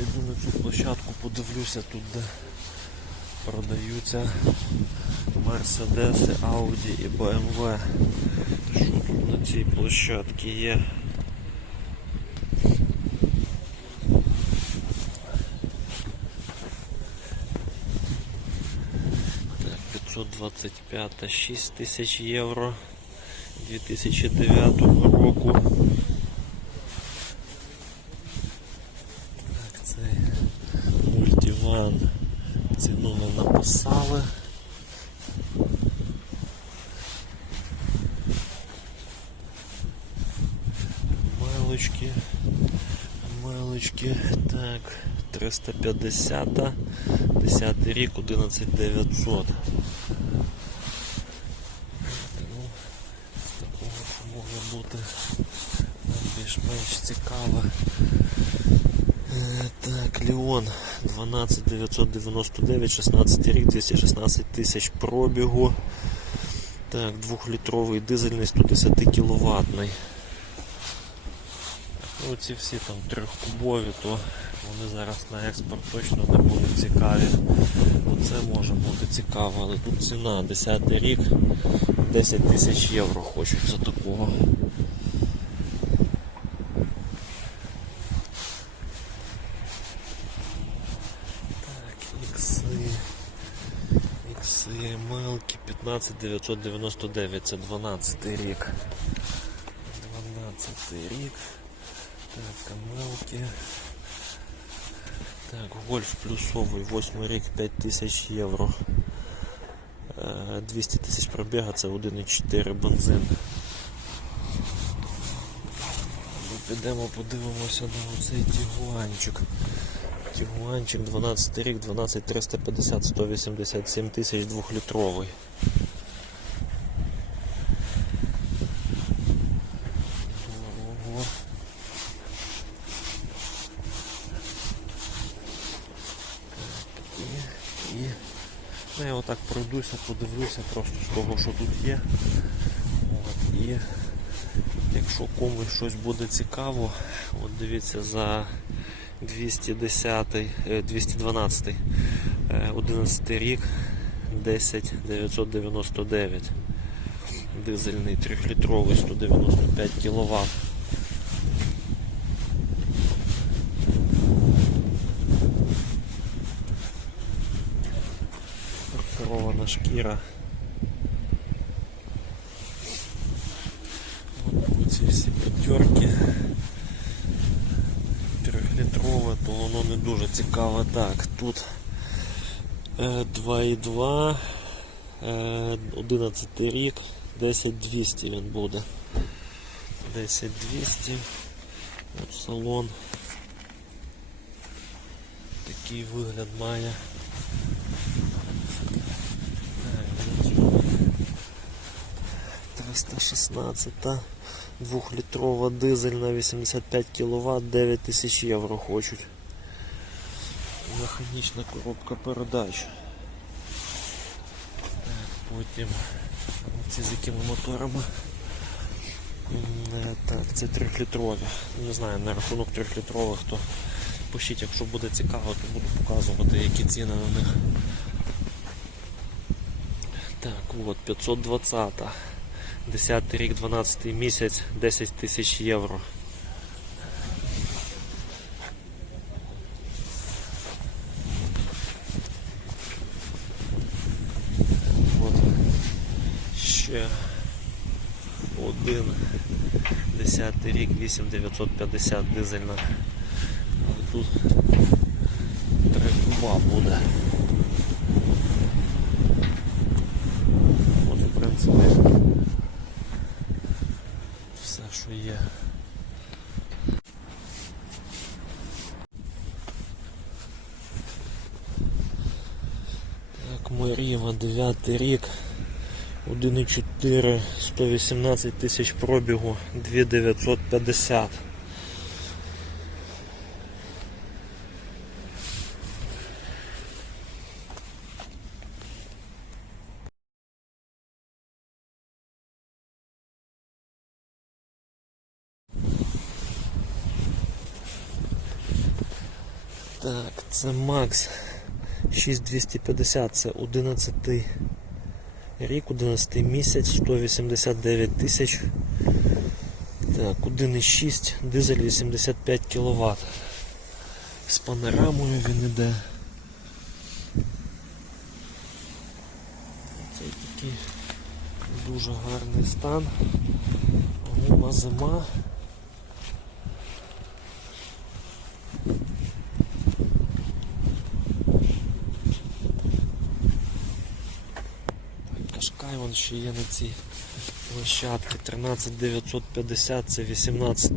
Зайду на цю площадку, подивлюся тут, де продаються Мерседеси, Ауді і BMW. Що тут на цій площадці є? Так, 525 6 тисяч євро 2009 року. Так, це мультиван. Ціну не написали. Мелочки. Мелочки. Так, 350. 10 рік, 11900. Ну, може бути більш-менш цікаво. Так, Леон 12999, 16 рік, 216 тисяч пробігу. Так, 2-літровий дизельний 110 кіловатний. Ну, ці всі там трьохкубові, то вони зараз на експорт точно не будуть цікаві. Оце може бути цікаво, але тут ціна 10 рік, 10 тисяч євро хочуть за такого. Так, ікси. Ікси, мелки 15999, це 12 рік. 12 рік. Так, мелки. Так, гольф плюсовий, 8 рік, 5000 євро. Е, 200 тисяч пробіга, це 1,4 бензин. Ну, Підемо подивимося на оцей тігуанчик. Тігуанчик 12 рік, 12350, 187 тисяч двохлітровий. Ну, я отак пройдуся, подивлюся просто з того, що тут є. От, і якщо комусь щось буде цікаво, от дивіться за 210, е, 212, е, 11 рік, 10 999. Дизельний 3-літровий 195 кВт. Перфорована шкіра. От ці всі п'ятерки. Трьохлітрове, то воно не дуже цікаве. Так, тут е, 2,2, е, 11 рік, 10200 він буде. 10200. От салон. Такий вигляд має. Так, ну, 316 двохлітрова дизельна 85 кВт 9000 євро хочуть. Механічна коробка передач. Так, потім ці з якими моторами. Е, Так, це трьохлітрові. Не знаю, на рахунок трьохлітрових, то пишіть, якщо буде цікаво, то буду показувати, які ціни на них. Так, от 520. 10 рік, 12 місяць, 10 тисяч євро. От. Ще один 10 рік, 8950 дизельна. Тут три куба буде. От, в принципі, все, що є. Так, Маріва, 9 рік, 1,4, 118 тисяч пробігу, 2950. Так, це Макс 6250, це 11 рік, 11 місяць, 189 тисяч. Так, 1,6, дизель 85 кВт. З панорамою він іде. Це такий дуже гарний стан. Гума зима. Вон ще є на цій площадці. 13950 це 18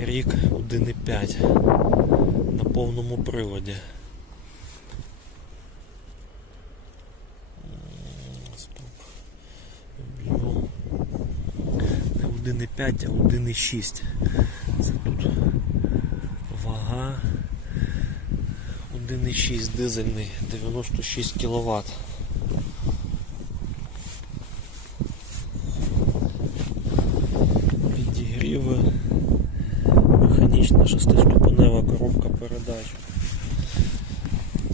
рік 1,5 на повному приводі. Не 1,5, а 1,6. Це тут вага 1,6 дизельний, 96 кВт. Підігріви, механічна шестиступенева коробка передач.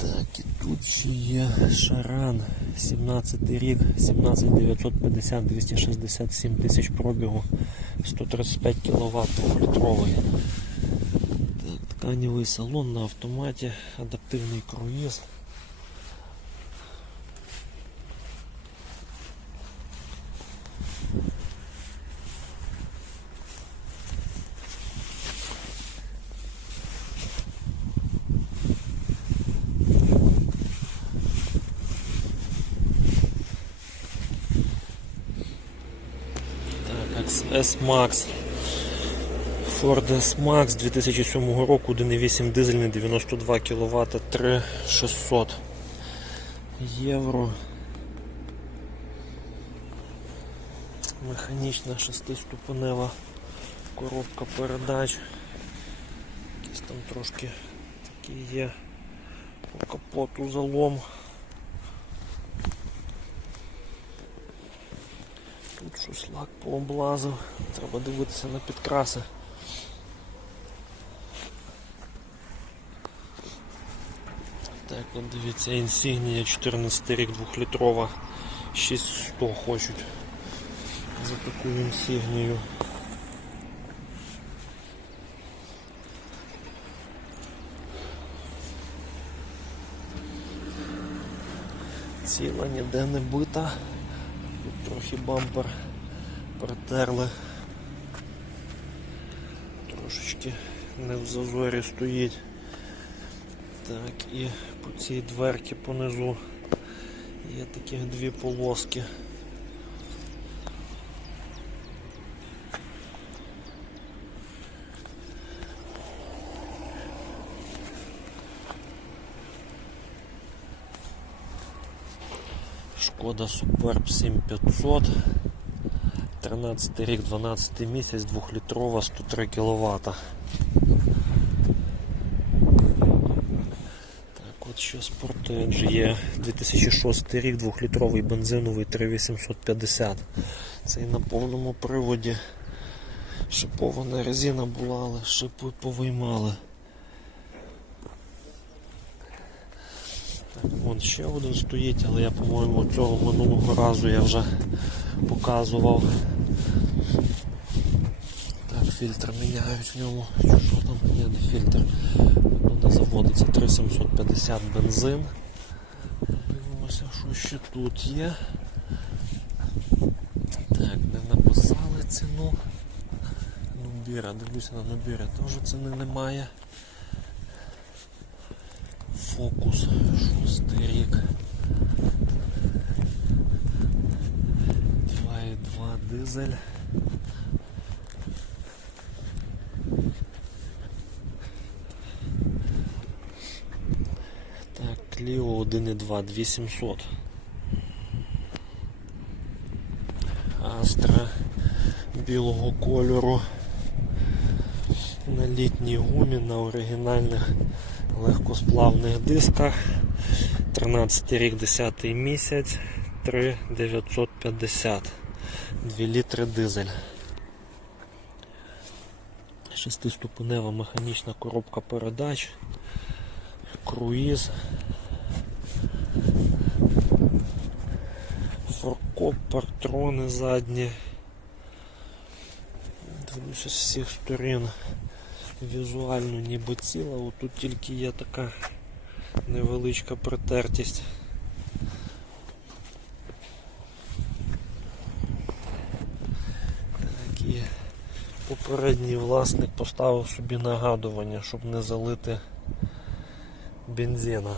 Так, і тут ще є шаран, 17 рік, 17950, 267 тисяч пробігу, 135 кВт, 2-літровий. Тканевий салон на автоматі, адаптивний круїз. Так, S-Max. Ford S-Max 2007 року, 1,8 дизельний, 92 кВт, 3600 євро. Механічна шестиступенева коробка передач. Якісь там трошки такі є по капоту залом. Тут щось лак пооблазив, треба дивитися на підкраси. Так, от дивіться, інсігнія 14 рік 2-літрова, 6100 хочуть за таку інсігнію. Ціла ніде не бита. Тут трохи бампер протерли. Трошечки не в зазорі стоїть. Так, і по цій дверці понизу є такі дві полоски. Шкода Суперб 7500. 13 рік, 12 місяць, 2-літрова, 103 кВт. Так, от ще Sportage є 2006 рік, 2-літровий бензиновий 3850. Цей на повному приводі. Шипована резина була, але шипи повиймали. Вон ще один стоїть, але я, по-моєму, цього минулого разу я вже показував. Так, фільтр міняють в ньому. Що там? Ні, не фільтр. Ну, заводиться 3750 бензин. Дивимося, що ще тут є. Так, не написали ціну. Нубіра, дивлюся на Нубіра, теж ціни немає. Фокус, шостий рік. 2,2 дизель. Так, Clio 1,2 2700. Астра білого кольору на літній гумі на оригінальних легкосплавних дисках. 13 рік, 10 місяць, 3,950. 2 літри дизель. Шестиступенева механічна коробка передач. круїз. Форкоп, партрони задні. Дивлюся з всіх сторін. Візуально ніби ціла, отут тільки є така невеличка притертість. Так, і попередній власник поставив собі нагадування, щоб не залити бензина.